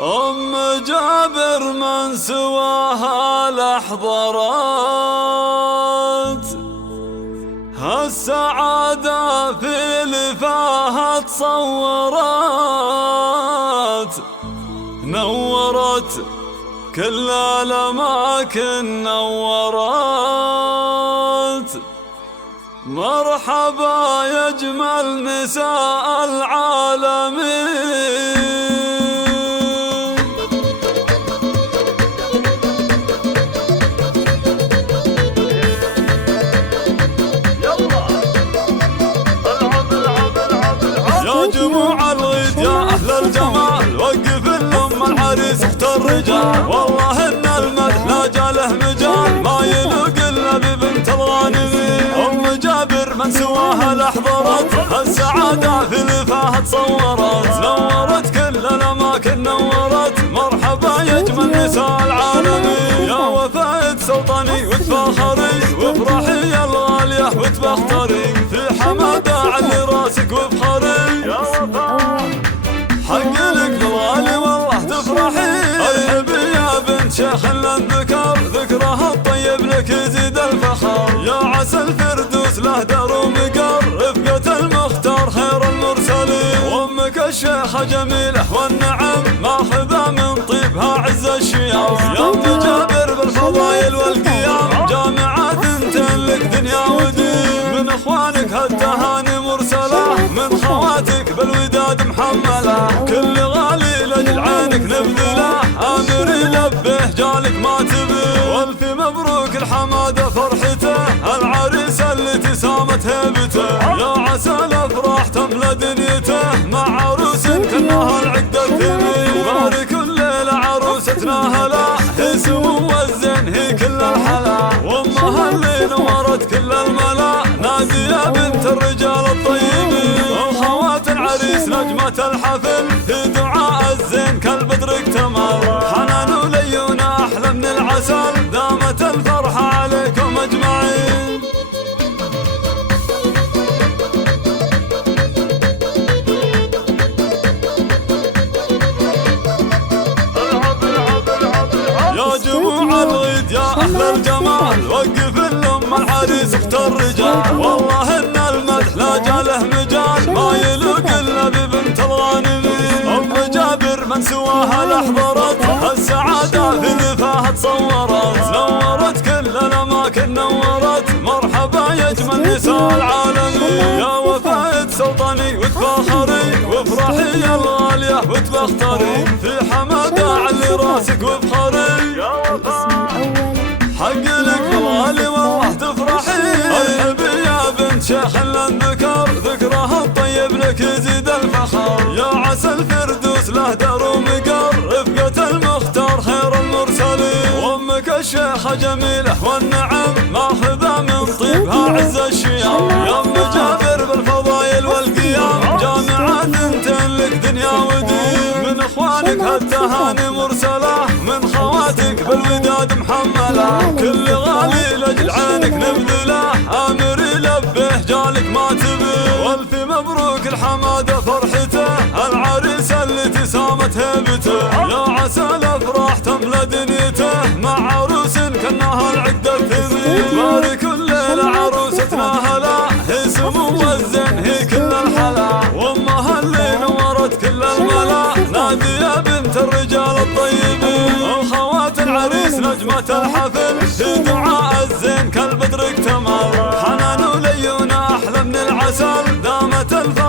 أم جابر من سواها الأحضرات، هالسعادة في لفاها تصورات، نورت كل الأماكن نورت. مرحبا يا أجمل نساء العالمين. يا جموع الغيد يا أهل الجمال، وقف الأم العريس اختار الرجال. والله إن المدح لا جاله مجال، ما يلوق إلا ببنت الغانمين. أم جابر من سواها الأحضرت، السعادة في لفاها تصورت، نورت كل الأماكن نورت. مرحبا يا أجمل نساء العالمين. يا وفاء سلطاني وتفاخري، وافرحي يا الغالية وتبختري، في حمادة علي راسك وافخري. يا وفاء حق لك بالغالي والله تفرحي، ارحبي يا بنت شيخ الذكر، ذكرها الطيب لك يزيد الفخر. يا عسى الفردوس له دار ومقر، رفقة المختار خير المرسلين. وامك الشيخة جميلة والنعم، ماخذة من طيبها عز الشيام. يا ام جابر بالفضايل والقيام، جامعة ثنتين لك دنيا ودين. من اخوانك هالتهاني مرسلة، من خواتك بالوداد محملة. كل غالي لاجل عينك نبذله، امري لبه جالك ما تبي. والف مبروك الحمادة فرحته، العريس اللي سامت هيبته. يا عسى الافراح تملى دنيته، مع عروس كانها العقدة الثمين. بارك الليلة عروستنا هلا، هي سمو الزين هي كل الحلا. وامها اللي نورت كل الملا، نادي يا بنت الرجال الطيبين. وخوات العريس نجمة الحفل، في دعاء الزين كالبدر اكتمل. حنان وليونا احلى من العسل، دامت الفرحة عليكم اجمعين. يا جموع الغيد يا أهل الجمال، وقف الأم العريس اختار الرجال. والله إن المدح لا جاله مجال، ما يلوق إلا ببنت الغانمين. أم جابر من سواها الأحضرت، السعادة في لفاها تصورت، نورت كل الأماكن نورت. مرحبا يا أجمل نساء العالمين. يا وفاء سلطاني وتفاخري، وافرحي يا الغالية وتبختري، في حمادة علي راسك وافخري. يا وفاء حق لك بالغالي والله تفرحي، ارحبي يا بنت شيخ الذكر، ذكرها الطيب لك يزيد الفخر. يا عسى الفردوس له دار ومقر، رفقة المختار خير المرسلين. وامك الشيخة جميلة والنعم، ماخذة من طيبها عز الشيام. يا ام جابر بالفضايل والقيام، جامعة ثنتين لك دنيا ودين. من اخوانك هالتهاني مرسلة، من خواتك بالوداد محملة. كل غالي لاجل عينك نبذله، امري لبه جالك ما تبي. والف مبروك الحمادة فرحته، العريس اللي سامت هيبته. يا عسى الافراح تملى دنيته، مع عروس كانها العقدة الثمين. بارك الليلة عروستنا هلا، هي سمو الزين هي كل الحلا. وامها اللي نورت كل الملا، نادي يا بنت الرجال الطيبين. وخوات العريس نجمة الحفل، في دعاء الزين كالبدر اكتمل. حنان وليونا احلى من العسل، دامت الفرحة